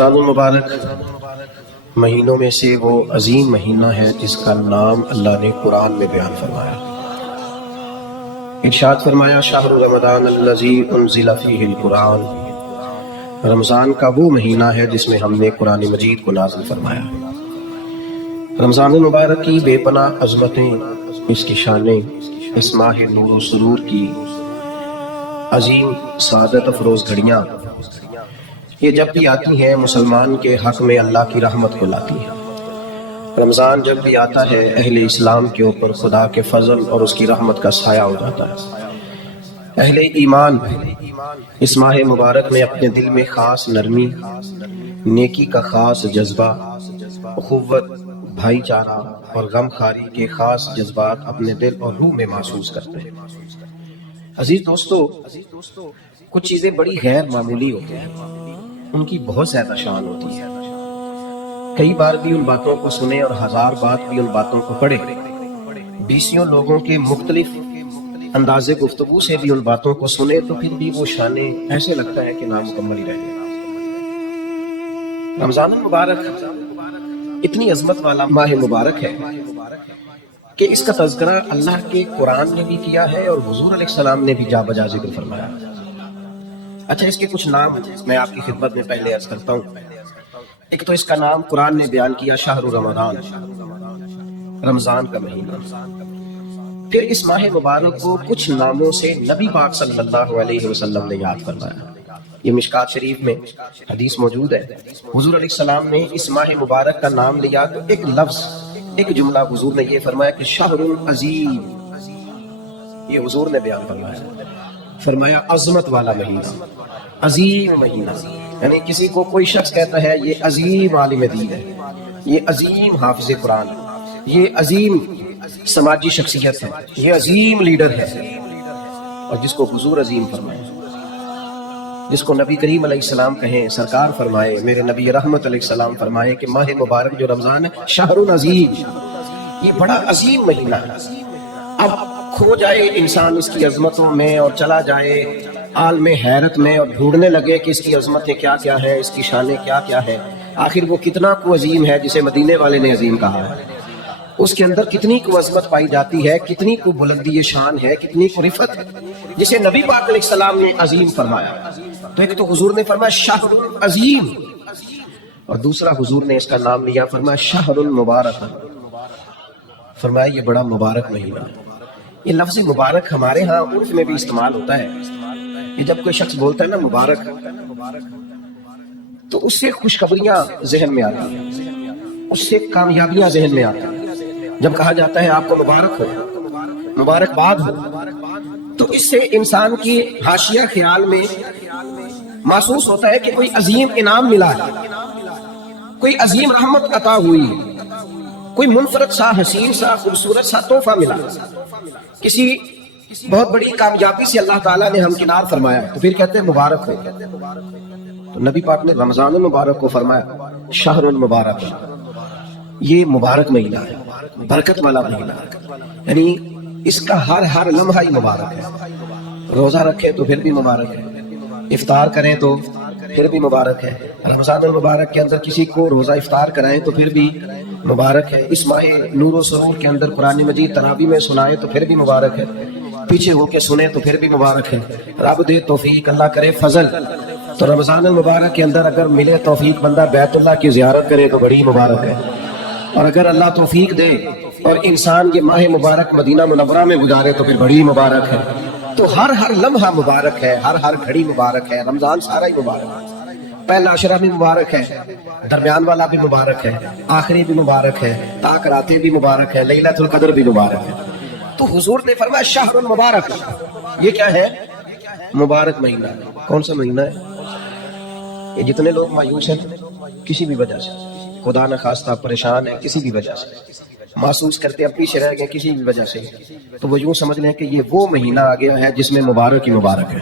رمضان المبارک مہینوں میں سے وہ عظیم مہینہ ہے جس کا نام اللہ نے قرآن میں بیان فرمایا۔ ارشاد فرمایا شہر رمضان الذی انزل فیہ القرآن، رمضان کا وہ مہینہ ہے جس میں ہم نے قرآن مجید کو نازل فرمایا۔ رمضان المبارک کی بے پناہ عظمتیں، اس کی شانیں، اس ماہ نور و سرور کی عظیم سعادت افروز گھڑیاں، یہ جب بھی آتی ہیں مسلمان کے حق میں اللہ کی رحمت کو لاتی ہیں۔ رمضان جب بھی آتا ہے اہل اسلام کے اوپر خدا کے فضل اور اس کی رحمت کا سایہ ہو جاتا ہے۔ اہل ایمان اس ماہ مبارک میں اپنے دل میں خاص نرمی، نیکی کا خاص جذبہ، اخوت، بھائی چارہ اور غم خاری کے خاص جذبات اپنے دل اور روح میں محسوس کرتے ہیں۔ عزیز دوستو، کچھ چیزیں بڑی غیر معمولی ہوتی ہیں، ان کی بہت زیادہ شان ہوتی ہے۔ کئی بار بھی ان باتوں کو سنیں اور ہزار بات بھی ان باتوں کو پڑھیں، بیسیوں لوگوں کے مختلف انداز گفتگو سے بھی ان باتوں کو سنیں تو پھر بھی وہ شانیں ایسے لگتا ہے کہ نامکمل ہی رہ گئے۔ رمضان المبارک اتنی عظمت والا ماہ مبارک ہے کہ اس کا تذکرہ اللہ کے قرآن نے بھی کیا ہے اور حضور علیہ السلام نے بھی جا بجا ذکر فرمایا۔ اچھا، اس کے کچھ نام میں آپ کی خدمت میں پہلے عرض کرتا ہوں۔ ایک تو اس کا نام قرآن نے بیان کیا شہر رمضان، رمضان کا مہینہ۔ پھر اس ماہ مبارک کو کچھ ناموں سے نبی پاک صلی اللہ علیہ وسلم نے یاد فرمایا۔ یہ مشکات شریف میں حدیث موجود ہے، حضور علیہ السلام نے اس ماہ مبارک کا نام لیا تو ایک لفظ، ایک جملہ حضور نے یہ فرمایا کہ شہر عظیم، یہ حضور نے بیان فرمایا عظمت والا مہینہ، عظیم مہینہ۔ یعنی کسی کو کوئی شخص کہتا ہے یہ عظیم عالم دین ہے، یہ عظیم حافظ قرآن، یہ عظیم سماجی شخصیت ہے، یہ عظیم لیڈر ہے، اور جس کو حضور عظیم فرمائے، جس کو نبی کریم علیہ السلام کہیں، سرکار فرمائے، میرے نبی رحمت علیہ السلام فرمائے کہ ماہ مبارک جو رمضان ہے شہر عظیم، یہ بڑا عظیم مہینہ ہے۔ اب کھو جائے انسان اس کی عظمتوں میں اور چلا جائے عالم حیرت میں اور ڈھونڈنے لگے کہ اس کی عظمتیں کیا کیا ہیں، اس کی شانیں کیا کیا ہیں، آخر وہ کتنا کو عظیم ہے جسے مدینے والے نے عظیم کہا ہے، اس کے اندر کتنی کو عظمت پائی جاتی ہے، کتنی کو بلندی شان ہے، کتنی کو رفعت ہے، جسے نبی پاک علیہ السلام نے عظیم فرمایا۔ تو ایک تو حضور نے فرمایا شہر عظیم، اور دوسرا حضور نے اس کا نام لیا، فرمایا شہر المبارک، فرمایا یہ بڑا مبارک مہینہ۔ یہ لفظ مبارک ہمارے ہاں عرف میں بھی استعمال ہوتا ہے۔ یہ جب کوئی شخص بولتا ہے نا مبارک، تو اس سے خوشخبریاں ذہن میں آتی ہیں، اس سے کامیابیاں ذہن میں آتی ہیں۔ جب کہا جاتا ہے آپ کو مبارک ہو، مبارکباد ہو، تو اس سے انسان کی حاشیہ خیال میں محسوس ہوتا ہے کہ کوئی عظیم انعام ملا ہے، کوئی عظیم رحمت عطا ہوئی، کوئی منفرد سا، حسین سا، خوبصورت سا تحفہ ملا، کسی بہت بڑی کامیابی سے اللہ تعالیٰ نے ہمکنار فرمایا، تو پھر کہتے ہیں مبارک ہو۔ تو نبی پاک نے رمضان المبارک کو فرمایا شہر المبارک، یہ مبارک مہینہ ہے، برکت والا مہینہ ہے، یعنی اس کا ہر لمحہ ہی مبارک ہے۔ روزہ رکھے تو پھر بھی مبارک ہے، افطار کریں تو پھر بھی مبارک ہے، رمضان المبارک کے اندر کسی کو روزہ افطار کرائیں تو پھر بھی مبارک ہے، اس ماہ نور و سرور کے اندر قرآن مجید تراویح میں سنائے تو پھر بھی مبارک ہے، پیچھے ہو کے سنیں تو پھر بھی مبارک ہے۔ رب دے توفیق، اللہ کرے فضل، تو رمضان المبارک کے اندر اگر ملے توفیق بندہ بیت اللہ کی زیارت کرے تو بڑی مبارک ہے، اور اگر اللہ توفیق دے اور انسان یہ ماہ مبارک مدینہ منورہ میں گزارے تو پھر بڑی مبارک ہے۔ تو ہر لمحہ مبارک ہے، ہر گھڑی مبارک ہے، رمضان سارا ہی مبارک ہے۔ پہلا عشرہ بھی مبارک ہے، درمیان والا بھی مبارک ہے، آخری بھی مبارک ہے، تاک راتیں بھی مبارک ہے، لیلۃ القدر بھی مبارک ہے۔ تو حضور نے فرمایا شہر المبارک، یہ کیا ہے؟ مبارک مہینہ۔ کون سا مہینہ ہے؟ یہ جتنے لوگ مایوس ہیں کسی بھی وجہ سے، خدا نہ خواستہ پریشان ہے کسی بھی وجہ سے، محسوس کرتے ہیں پیچھے رہ گئے کسی بھی وجہ سے، تو وہ یوں سمجھ لیں کہ یہ وہ مہینہ آ گیا ہے جس میں مبارک ہی مبارک ہے،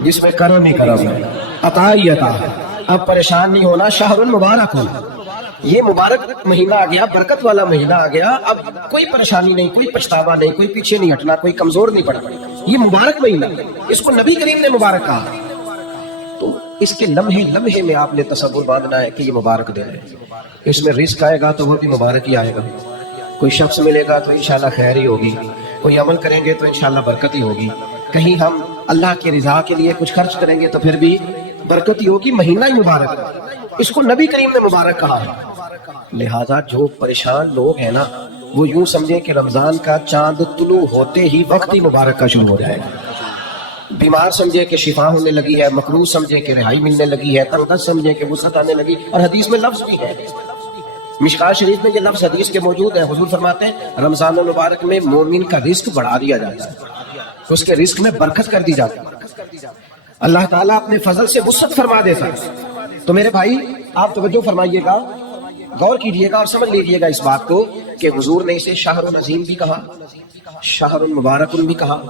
جس میں کرم ہی کرم ہے، عطا ہی عطا ہے۔ اب پریشان نہیں ہونا، شہر المبارک ہونا، یہ مبارک مہینہ آ گیا، برکت والا مہینہ آ گیا، اب کوئی پریشانی نہیں، کوئی پچھتاوا نہیں، کوئی پیچھے نہیں ہٹنا، کوئی کمزور نہیں پڑنا، یہ مبارک مہینہ، اس کو نبی کریم نے مبارک کہا۔ تو اس کے لمحے لمحے میں آپ نے تصور باندھنا ہے کہ یہ مبارک دن ہے، اس میں رزق آئے گا تو وہ بھی مبارک ہی آئے گا، کوئی شخص ملے گا تو انشاءاللہ خیر ہی ہوگی، کوئی عمل کریں گے تو انشاءاللہ برکت ہی ہوگی، کہیں ہم اللہ کے رضا کے لیے کچھ خرچ کریں گے تو پھر بھی برکت ہی ہوگی، مہینہ ہی مبارک ہے، اس کو نبی کریم نے مبارک کہا ہے۔ لہذا جو پریشان لوگ ہیں نا وہ یوں سمجھیں کہ رمضان کا چاند طلوع ہوتے ہی وقت ہی مبارک کا شروع ہو جائے گا، بیمار سمجھے کہ شفا ہونے لگی ہے، مکروہ سمجھے کہ رہائی ملنے لگی ہے، تنگ دست سمجھے کہ وسعت آنے لگی، اور حدیث میں لفظ بھی ہے، مشکات شریف میں یہ لفظ حدیث کے موجود ہے، حضور فرماتے ہیں رمضان المبارک میں مومن کا رزق بڑھا دیا جاتا ہے، اس کے رزق میں برکت کر دی جاتی ہے، اللہ تعالیٰ اپنے فضل سے وسعت فرما دیتا ہے۔ تو میرے بھائی آپ توجہ فرمائیے گا، غور کیجئے گا اور سمجھ لیجئے گا اس بات کو کہ حضور نے اسے شہر العظیم بھی کہا، شہر المبارک بھی کہا،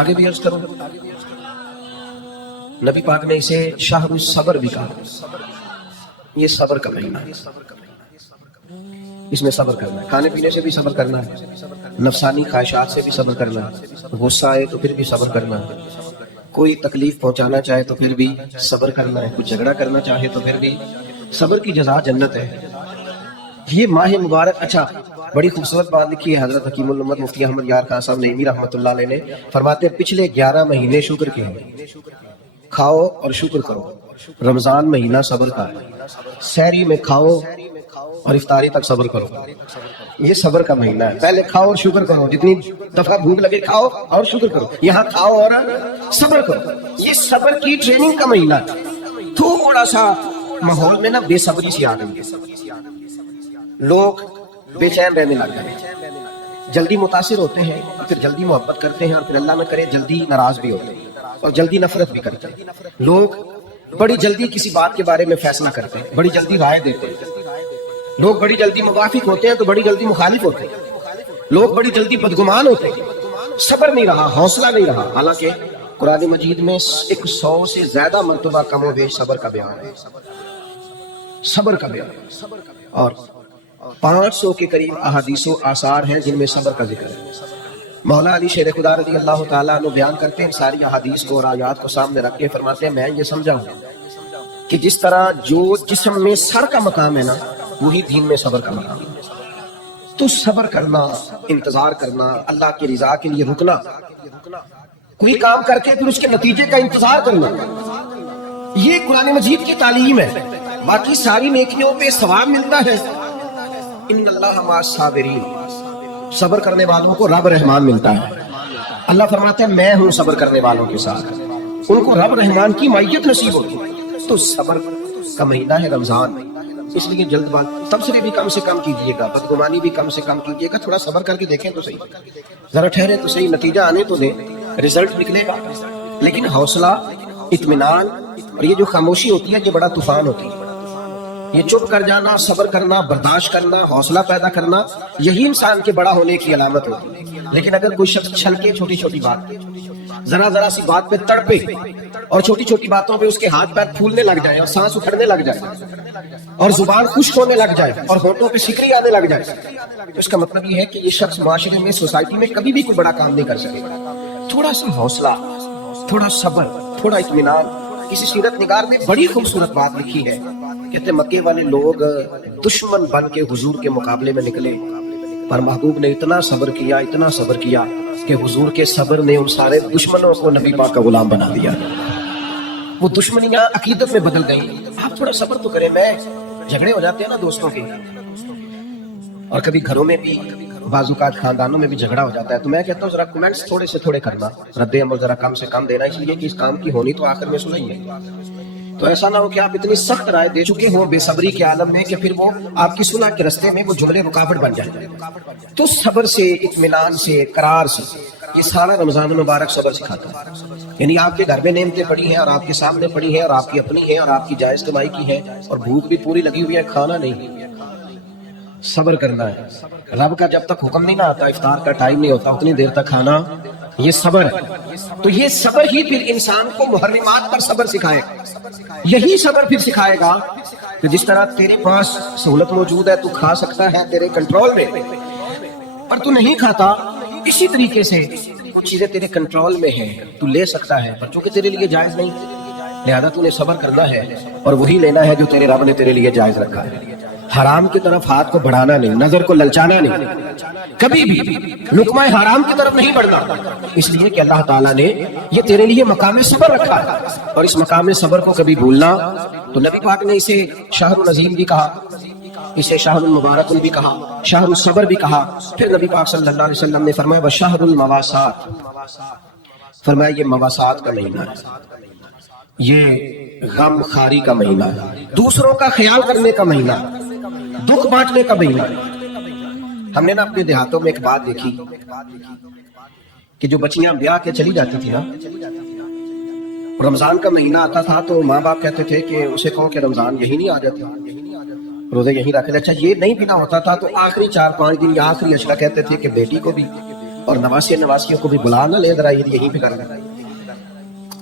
آگے بھی عرض کروں، نبی پاک نے اسے شہر الصبر بھی کہا، یہ صبر کا مہینہ ہے، اس میں صبر کرنا ہے، کھانے پینے سے بھی صبر کرنا ہے، نفسانی خواہشات سے بھی صبر کرنا ہے، غصہ آئے تو پھر بھی صبر کرنا ہے، کوئی تکلیف پہنچانا چاہے تو پھر بھی صبر کرنا ہے، کچھ جھگڑا کرنا چاہے تو پھر بھی صبر کی جزا جنت ہے۔ یہ ماہ مبارک، اچھا بڑی خوبصورت بات لکھی ہے حضرت حکیم الامت مفتی احمد یار خان صاحب نعیمی رحمۃ اللہ علیہ نے، فرماتے ہیں پچھلے 11 مہینے شکر کے ہیں، کھاؤ اور شکر کرو، رمضان مہینہ صبر کا ہے، سحری میں کھاؤ اور افطاری تک صبر کرو، یہ صبر کا مہینہ ہے، پہلے کھاؤ اور شکر کرو، جتنی دفعہ بھوک لگے کھاؤ اور شکر کرو، یہاں کھاؤ اور صبر کرو، یہ صبر کی ٹریننگ کا مہینہ ہے۔ تھوڑا سا ماحول میں نا بے صبری سی آ گئی، لوگ بے چین رہنے لگ گئے، جلدی متاثر ہوتے ہیں، پھر جلدی محبت کرتے ہیں، اور پھر اللہ نہ کرے جلدی ناراض بھی ہوتے ہیں اور جلدی نفرت بھی کرتے ہیں، لوگ بڑی جلدی کسی بات کے بارے میں فیصلہ کرتے ہیں، بڑی جلدی رائے دیتے ہیں، لوگ بڑی جلدی موافق ہوتے ہیں تو بڑی جلدی مخالف ہوتے ہیں، لوگ بڑی جلدی بدگمان ہوتے ہیں، صبر نہیں رہا، حوصلہ نہیں رہا، حالانکہ قرآن مجید میں 100 سے زیادہ مرتبہ کم و بیش صبر کا بیان ہے، صبر کا بیان، اور 500 کے قریب احادیث و آثار ہیں جن میں صبر کا ذکر ہے۔ مولا علی شیر خدا رضی اللہ تعالیٰ عنہ بیان کرتے ہیں ساری احادیث کو اور آیات کو سامنے رکھ کے، فرماتے ہیں میں یہ سمجھا ہوں کہ جس طرح جو جسم میں سر کا مقام ہے نا وہی دین میں صبر کا مقام ہے، تو صبر کرنا، انتظار کرنا، اللہ کی رضا کے لیے رکنا، کوئی کام کر کے پھر اس کے نتیجے کا انتظار کرنا، یہ قرآن مجید کی تعلیم ہے۔ باقی ساری نیکیوں پہ ثواب ملتا ہے، ان اللہ مع الصابرین، صبر کرنے والوں کو رب رحمان ملتا ہے، اللہ فرماتا ہے میں ہوں صبر کرنے والوں کے ساتھ، ان کو رب رحمان کی معیت نصیب ہوتی ہے۔ تو صبر کا مہینہ ہے رمضان، اس لیے جلد باز تبصرے بھی کم سے کم کیجئے گا، بدگمانی بھی کم سے کم کیجئے گا، تھوڑا صبر کر کے دیکھیں تو صحیح، ذرا ٹھہرے تو صحیح، نتیجہ آنے تو دیں، رزلٹ نکلے گا، لیکن حوصلہ، اطمینان اور یہ جو خاموشی ہوتی ہے یہ بڑا طوفان ہوتی ہے، یہ چپ کر جانا، صبر کرنا، برداشت کرنا، حوصلہ پیدا کرنا، یہی انسان کے بڑا ہونے کی علامت ہوتی ہے۔ لیکن اگر کوئی شخص چھلکے چھوٹی چھوٹی بات، ذرا سی بات پہ تڑپے اور چھوٹی چھوٹی باتوں پہ اس کے ہاتھ پیر پھولنے لگ جائے اور سانس اکھڑنے لگ جائے اور زبان خشک ہونے لگ جائے اور ہونٹوں پہ سکری آنے لگ جائے، تو اس کا مطلب یہ ہے کہ یہ شخص معاشرے میں، سوسائٹی میں کبھی بھی کوئی بڑا کام نہیں کر سکے گا۔ تھوڑا سا حوصلہ، تھوڑا صبر، تھوڑا اطمینان۔ کسی سیرت نگار نے بڑی خوبصورت بات لکھی ہے، کہتے مکے والے لوگ دشمن بن کے حضور کے مقابلے میں نکلے، پر محبوب نے اتنا صبر کیا، اتنا صبر کیا کہ حضور کے صبر نے ان سارے دشمنوں کو نبی پاک کا غلام بنا دیا، وہ دشمنیاں عقیدت میں بدل گئی۔ آپ تھوڑا صبر تو کریں، میں جھگڑے ہو جاتے ہیں نا دوستوں کے، اور کبھی گھروں میں بھی، بعض اوقات خاندانوں میں بھی جھگڑا ہو جاتا ہے، تو میں کہتا ہوں ذرا کمنٹس تھوڑے سے تھوڑے کرنا، رد عمل ذرا کم سے کم دینا، اس لیے کہ اس کام کی ہونی تو آخر میں سنیں ہے، تو ایسا نہ ہو کہ آپ اتنی سخت رائے دے چکے ہوں بے صبری کے عالم میں کہ پھر وہ آپ کی صلح کے رستے میں وہ جملے رکاوٹ بن جائیں۔ تو صبر سے، اطمینان سے، قرار سے، یہ سارا رمضان المبارک صبر سکھاتا ہے۔ یعنی آپ کے گھر میں نعمتیں پڑی ہیں اور آپ کے سامنے پڑی ہیں اور آپ کی اپنی ہیں اور آپ کی جائز کمائی کی ہے اور بھوک بھی پوری لگی ہوئی ہے، کھانا نہیں، صبر کرنا ہے۔ رب کا جب تک حکم نہیں نہ آتا، افطار کا ٹائم نہیں ہوتا، اتنی دیر تک کھانا، یہ صبر ہے۔ تو یہ صبر ہی پھر انسان کو محرمات پر صبر سکھائے گا، یہی صبر پھر سکھائے گا کہ جس طرح تیرے پاس سہولت موجود ہے، تو کھا سکتا ہے، تیرے کنٹرول میں، پر تو نہیں کھاتا، اسی طریقے سے کچھ چیزیں تیرے کنٹرول میں ہیں، تو لے سکتا ہے، پر چونکہ تیرے لیے جائز نہیں، لہذا تو نے صبر کرنا ہے اور وہی لینا ہے جو تیرے رب نے تیرے لیے جائز رکھا ہے. حرام کی طرف ہاتھ کو بڑھانا نہیں, نظر کو للچانا نہیں, کبھی بھی لقمہ حرام کی طرف نہیں بڑھنا, اس لیے کہ اللہ تعالیٰ نے یہ تیرے لیے مقام صبر رکھا ہے. اور اس مقام صبر کو کبھی بھولنا, تو نبی پاک نے اسے شہر العظیم بھی کہا, اسے شہر المبارک بھی کہا, شہر الصبر بھی کہا. پھر نبی پاک صلی اللہ علیہ وسلم نے فرمایا وشہر المواسات, فرمایا یہ مواسات کا مہینہ ہے, یہ غم خاری کا مہینہ ہے, دوسروں کا خیال کرنے کا مہینہ, دکھ بانٹنے کا مہینہ. ہم نے نا اپنے دیہاتوں میں ایک بات دیکھی کہ جو بچیاں بیاہ کے چلی جاتی تھی نا, رمضان کا مہینہ آتا تھا تو ماں باپ کہتے تھے کہ اسے کہو کہ رمضان یہی نہیں آ جاتا, روزے یہی رکھ لے. اچھا یہ نہیں بھی نہ ہوتا تھا تو آخری 4-5 دن یا آخری اشرا کہتے تھے کہ بیٹی کو بھی اور نواسی نواسیوں کو بھی بلا نہ لے, ذرا یہیں پہ کر لیں,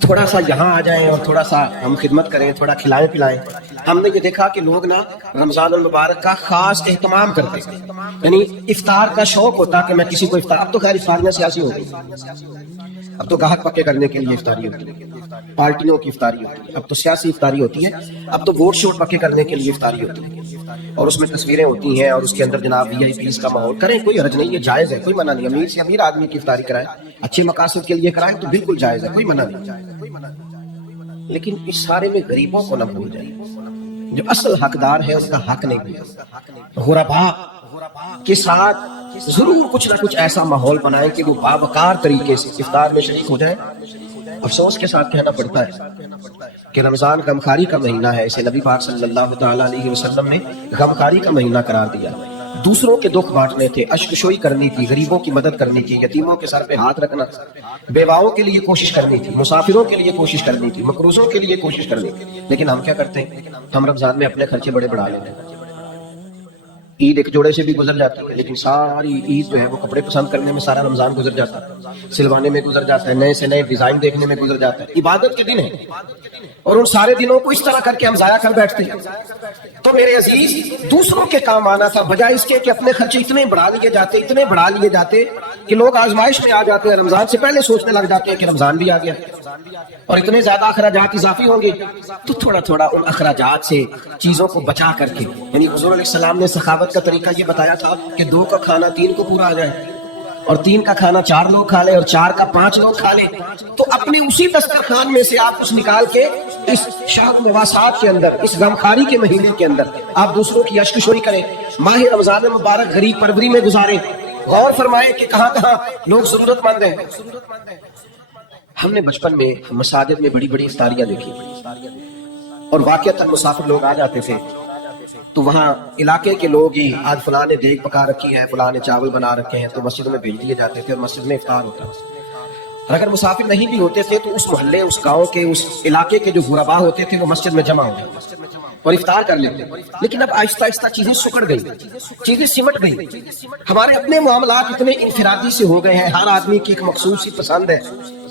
تھوڑا سا یہاں آ جائیں اور تھوڑا سا ہم خدمت کریں, تھوڑا کھلائیں پلائیں. ہم نے یہ دیکھا کہ لوگ نا رمضان المبارک کا خاص اہتمام کرتے ہیں, یعنی افطار کا شوق ہوتا کہ میں کسی کو افطار, اب تو خیر افطاریاں سیاسی ہو گئی, اب تو گاہک پکے کرنے کے لیے افطاری ہوتی ہے, پارٹیوں کی افطاری ہوتی ہے, اب تو سیاسی افطاری ہوتی ہے, اب تو ووٹ شوٹ پکے کرنے کے لیے افطاری ہوتی ہے, اور اس میں تصویریں ہوتی ہیں اور اس کے اندر جناب وی آئی پیز کا ماحول. کریں, کوئی حرج نہیں, یہ جائز ہے, کوئی منع نہیں. امیر سے امیر آدمی کی افطاری کرائے, اچھے مقاصد کے لیے کرائے تو بالکل جائز ہے, کوئی منع نہیں. لیکن اس سارے میں غریبوں کو نہ بھول جائے, جو اصل حقدار ہے اس کا حق نہیں بھولے. غرباء کے ساتھ ضرور کچھ نہ کچھ ایسا ماحول بنائیں کہ وہ باوقار طریقے سے افطار میں شریک ہو جائیں. افسوس کے ساتھ کہنا پڑتا ہے کہ رمضان غمخاری کا مہینہ ہے, اسے نبی پاک صلی اللہ تعالیٰ علیہ وسلم نے غمخاری کا مہینہ قرار دیا. دوسروں کے دکھ بانٹنے تھے, اشکشوئی کرنی تھی, غریبوں کی مدد کرنی تھی, یتیموں کے سر پہ ہاتھ رکھنا, بیواؤں کے لیے کوشش کرنی تھی, مسافروں کے لیے کوشش کرنی تھی, مقروضوں کے لیے کوشش کرنی تھی. لیکن ہم کیا کرتے ہیں, ہم رمضان میں اپنے خرچے بڑے بڑھا لیتے ہیں. عید ایک جوڑے سے بھی گزر جاتی ہے, لیکن ساری عید جو ہے وہ کپڑے پسند کرنے میں سارا رمضان گزر جاتا ہے, سلوانے میں گزر جاتا ہے, نئے سے نئے ڈیزائن دیکھنے میں گزر جاتا ہے. عبادت کے دن ہے اور ان سارے دنوں کو اس طرح کر کے ہم ضائع کر بیٹھتے ہیں. تو میرے عزیز, دوسروں کے کام آنا تھا بجائے اس کے کہ اپنے خرچے اتنے بڑھا لیے جاتے کہ لوگ آزمائش میں آ جاتے ہیں, رمضان سے پہلے سوچنے لگ جاتے ہیں کہ رمضان بھی آ گیا اور اتنے زیادہ اخراجات اضافی ہوں گے. تو تھوڑا تھوڑا ان اخراجات سے چیزوں کو بچا کر کے, یعنی حضور علیہ السلام نے سخاوت کا طریقہ یہ بتایا تھا کہ 2 کا کھانا 3 کو پورا آ جائے, اور 3 کا کھانا 4 لوگ کھا لے, اور 4 کا 5 لوگ کھا لے. تو اپنے اسی دسترخوان میں سے آپ کچھ نکال کے اس شہر مواسات کے اندر, اس غمخاری کے مہینے کے اندر آپ دوسروں کی اشکشوئی کریں, ماہ رمضان مبارک غریب پروری میں گزاریں. غور فرمائیں کہ کہاں کہاں لوگ ضرورت مند ہیں. ہم نے بچپن میں مساجد میں بڑی بڑی افطاریاں دیکھی, اور واقعتاً مسافر لوگ آ جاتے تھے تو وہاں علاقے کے لوگ ہی, آج فلاں نے دیگ پکا رکھی ہے, فلاں نے چاول بنا رکھے ہیں, تو مسجد میں بھیج دیے جاتے تھے اور مسجد میں افطار ہوتا. اور اگر مسافر نہیں بھی ہوتے تھے تو اس محلے, اس گاؤں کے, اس علاقے کے جو غربا ہوتے تھے وہ مسجد میں جمع ہوتے اور افطار کر لیتے. لیکن اب آہستہ آہستہ چیزیں سکڑ گئی, چیزیں سمٹ گئی. ہمارے اپنے معاملات اتنے انفرادی سے ہو گئے ہیں, ہر آدمی کی ایک مخصوص سی پسند ہے,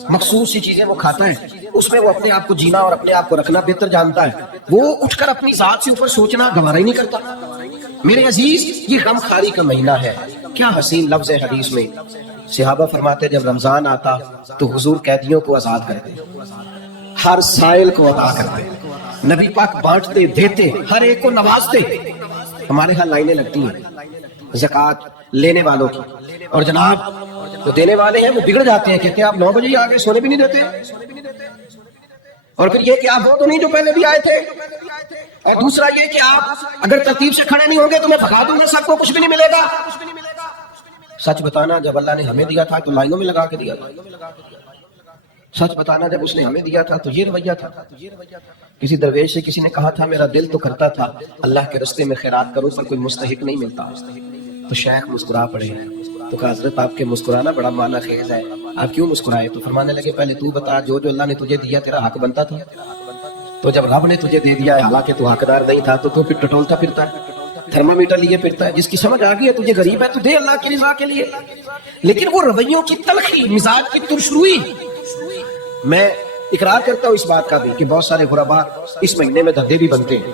مخصوص سی چیزیں وہ کھاتا ہے, اس میں وہ اپنے آپ کو جینا اور اپنے آپ کو رکھنا بہتر جانتا ہے. وہ اٹھ کر اپنی ذات سے اوپر سوچنا گوارا ہی نہیں کرتا. میرے عزیز, یہ غمخاری کا مہینہ ہے. کیا حسین لفظ ہے حدیث میں, صحابہ فرماتے جب رمضان آتا تو حضور قیدیوں کو آزاد کرتے, ہر سائل کو عطا کرتے, نبی پاک بانٹتے, دیتے, ہر ایک کو نوازتے. ہمارے ہاں لائنیں لگتی ہیں زکوٰۃ لینے والوں کی, اور جناب جو دینے والے ہیں وہ بگڑ جاتے ہیں, کہتے ہیں آپ 9 بجے ہی آگے, سونے بھی نہیں دیتے. اور پھر یہ کہ آپ وہ تو نہیں جو پہلے بھی آئے تھے, اور دوسرا یہ کہ آپ اگر ترتیب سے کھڑے نہیں ہوں گے تو میں بھگا دوں گا, سب کو کچھ بھی نہیں ملے گا. سچ بتانا, جب اللہ نے ہمیں دیا تھا تو لائنوں میں لگا کے دیا تھا. سچ بتانا, جب اس نے ہمیں دیا تھا تو یہ رویہ تھا. کسی درویش سے کسی نے کہا تھا میرا دل تو کرتا تھا اللہ کے رستے میں خیرات کرو پر کوئی مستحق نہیں ملتا. تو شیخ مسکرا پڑے, تو کہا حضرت آپ کے مسکرانا بڑا معنی خیز ہے, آپ کیوں مسکرائے؟ تو فرمانے لگے پہلے تو بتا, جو جو اللہ نے تجھے دیا تیرا حق بنتا تھا, تو جب رب نے تجھے دے دیا ہے حالانکہ تو حقدار نہیں تھا تو پھر ٹٹولتا پھرتا ہے, تھرمامیٹر لیے پھرتا ہے. جس کی سمجھ آ گئی ہے تجھے غریب ہے تو دے اللہ کی رضا کے لیے. لیکن وہ رویوں کی تلخی, مزاج کی ترشروئی, میں اقرار کرتا ہوں اس بات کا بھی کہ بہت سارے غربا اس مہینے میں دھندے بھی بنتے ہیں.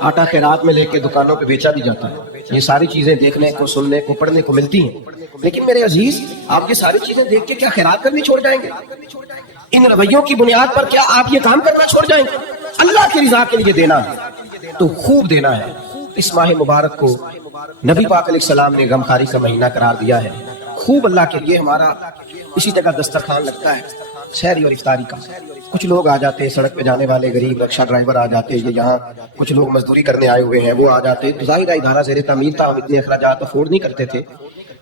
آٹا خیرات میں لے کے دکانوں پہ بیچا بھی جاتا ہے. یہ ساری چیزیں دیکھنے کو, سننے کو, پڑھنے کو ملتی ہیں. لیکن میرے عزیز, آپ یہ ساری چیزیں دیکھ کے کیا خیرات کرنی چھوڑ جائیں گے؟ ان رویوں کی بنیاد پر کیا آپ یہ کام کرنا چھوڑ جائیں گے؟ اللہ کی رضا کے لیے دینا ہے تو خوب دینا ہے۔ اس ماہ مبارک کو نبی پاک علیہ السلام نے غمخواری کا مہینہ قرار دیا ہے۔ خوب اللہ کے لیے ہمارا اسی جگہ دسترخوان لگتا ہے سحری اور افطاری کا۔ کچھ لوگ آ جاتے ہیں، سڑک پہ جانے والے غریب رکشہ ڈرائیور آ جاتے ہیں، یہاں کچھ لوگ مزدوری کرنے آئے ہوئے ہیں، وہ آ جاتے ہیں۔ تو ظاہر ہے ادارہ زیر تعمیر تھا، ہم اتنے اخراجات افورڈ نہیں کرتے تھے،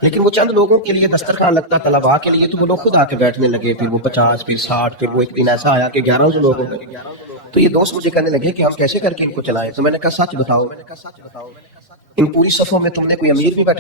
لیکن وہ چند لوگوں کے لیے دسترخوان لگتا طلباء کے لیے، تو وہ لوگ خود آ کے بیٹھنے لگے، پھر وہ 50، پھر 60، پھر وہ ایک دن ایسا آیا کہ 1100 لوگ ہو گئے۔ تو یہ دوست مجھے کہنے لگے کہ ہم کیسے کر کے ان کو چلائیں؟ تو میں نے کہا سچ بتاؤ، ان پوری صفوں میں تم نے کوئی امیر بھی بیٹھا